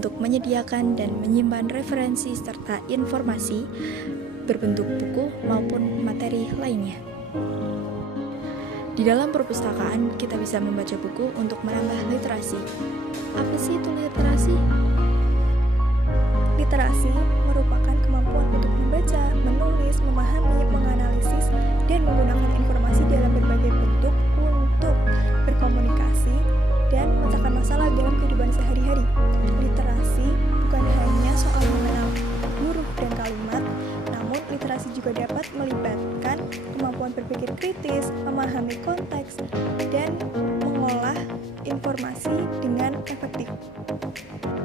untuk menyediakan dan menyimpan referensi serta informasi berbentuk buku maupun materi lainnya. Di dalam perpustakaan, kita bisa membaca buku untuk menambah literasi. Apa sih itu literasi? Literasi merupakan kemampuan untuk membaca, menulis, memahami, menganalisis, dan menggunakan informasi dalam berbagai bentuk untuk berkomunikasi dan memecahkan masalah dalam kehidupan sehari-hari. Literasi bukan hanya soal mengenal huruf dan kalimat, namun literasi juga dapat melibatkan kemampuan berpikir kritis, memahami konteks, dan mengolah informasi dengan efektif.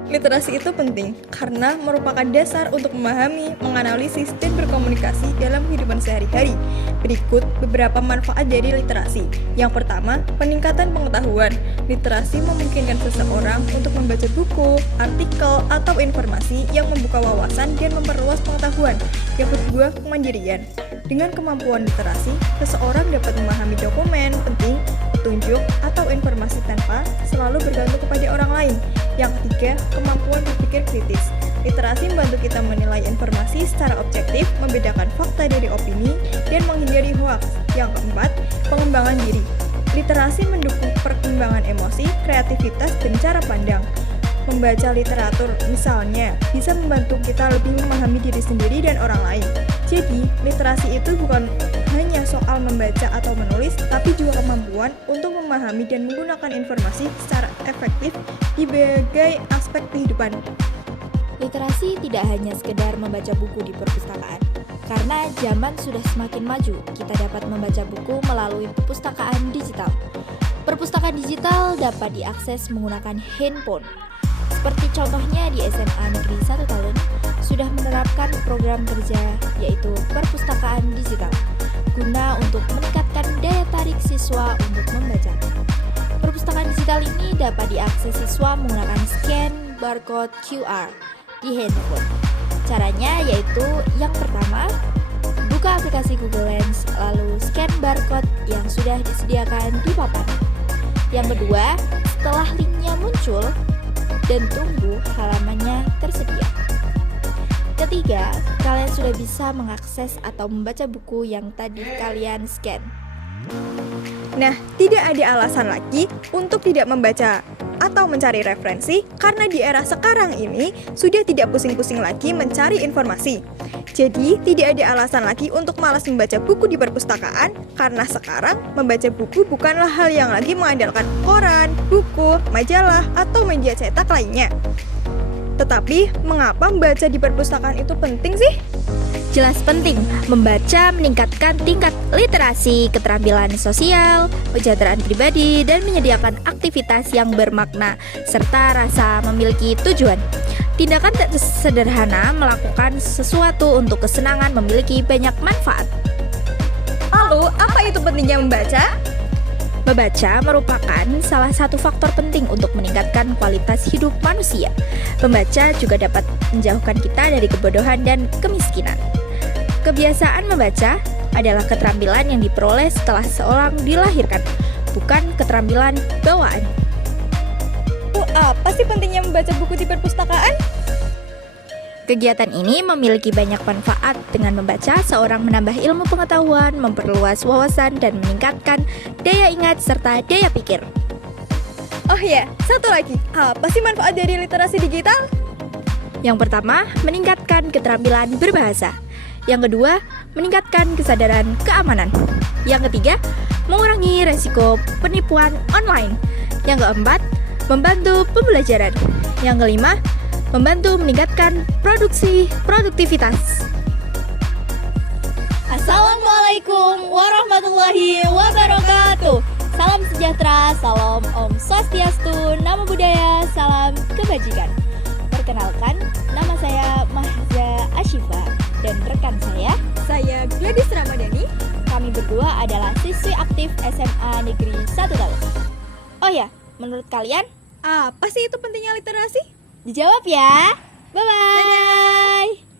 Literasi itu penting karena merupakan dasar untuk memahami, menganalisis, dan berkomunikasi dalam kehidupan sehari-hari. Berikut beberapa manfaat dari literasi. Yang pertama, peningkatan pengetahuan. Literasi memungkinkan seseorang untuk membaca buku, artikel, atau informasi yang membuka wawasan dan memperluas pengetahuan. Yang kedua, kemandirian. Dengan kemampuan literasi, seseorang dapat memahami dokumen penting, petunjuk, atau informasi tanpa selalu bergantung kepada orang lain. Yang ketiga, kemampuan berpikir kritis. Literasi membantu kita menilai informasi secara objektif, membedakan fakta dari opini, dan menghindari hoaks. Yang keempat, pengembangan diri. Literasi mendukung perkembangan emosi, kreativitas, dan cara pandang. Membaca literatur, misalnya, bisa membantu kita lebih memahami diri sendiri dan orang lain. Jadi, literasi itu bukan hanya soal membaca atau menulis, tapi juga kemampuan untuk memahami dan menggunakan informasi secara efektif di berbagai aspek kehidupan. Literasi tidak hanya sekedar membaca buku di perpustakaan. Karena zaman sudah semakin maju, kita dapat membaca buku melalui perpustakaan digital. Perpustakaan digital dapat diakses menggunakan handphone. Seperti contohnya di SMA Negeri 1 Talun sudah menerapkan program kerja yaitu perpustakaan digital guna untuk meningkatkan daya tarik siswa untuk membaca. Perpustakaan digital ini dapat diakses siswa menggunakan scan barcode QR di handphone. Caranya yaitu yang pertama, buka aplikasi Google Lens lalu scan barcode yang sudah disediakan di papan. Yang kedua, setelah linknya muncul dan tunggu halamannya tersedia. Ketiga, kalian sudah bisa mengakses atau membaca buku yang tadi kalian scan. Nah, tidak ada alasan lagi untuk tidak membaca atau mencari referensi karena di era sekarang ini sudah tidak pusing-pusing lagi mencari informasi. Jadi, tidak ada alasan lagi untuk malas membaca buku di perpustakaan karena sekarang membaca buku bukanlah hal yang lagi mengandalkan koran, buku, majalah, atau media cetak lainnya. Tetapi, mengapa membaca di perpustakaan itu penting sih? Jelas penting, membaca meningkatkan tingkat literasi, keterampilan sosial, kesejahteraan pribadi, dan menyediakan aktivitas yang bermakna, serta rasa memiliki tujuan. Tindakan tak sederhana melakukan sesuatu untuk kesenangan memiliki banyak manfaat. Lalu, apa itu pentingnya membaca? Membaca merupakan salah satu faktor penting untuk meningkatkan kualitas hidup manusia. Membaca juga dapat menjauhkan kita dari kebodohan dan kemiskinan. Kebiasaan membaca adalah keterampilan yang diperoleh setelah seorang dilahirkan, bukan keterampilan bawaan. Apa sih pentingnya membaca buku di perpustakaan? Kegiatan ini memiliki banyak manfaat. Dengan membaca, seorang menambah ilmu pengetahuan, memperluas wawasan, dan meningkatkan daya ingat serta daya pikir. Oh ya, satu lagi, apa sih manfaat dari literasi digital? Yang pertama, meningkatkan keterampilan berbahasa. Yang kedua, meningkatkan kesadaran keamanan. Yang ketiga, mengurangi resiko penipuan online. Yang keempat, membantu pembelajaran. Yang kelima, membantu meningkatkan produktivitas. Assalamualaikum warahmatullahi wabarakatuh. Salam sejahtera, salam Om Swastiastu, Namo Buddhaya, salam kebajikan. Perkenalkan, nama saya Mahza Ashifa dan rekan saya Gladys Ramadhani. kami berdua adalah siswi aktif SMA Negeri 1 Talun. Oh ya, menurut kalian Apa sih itu pentingnya literasi? dijawab ya. Bye-bye.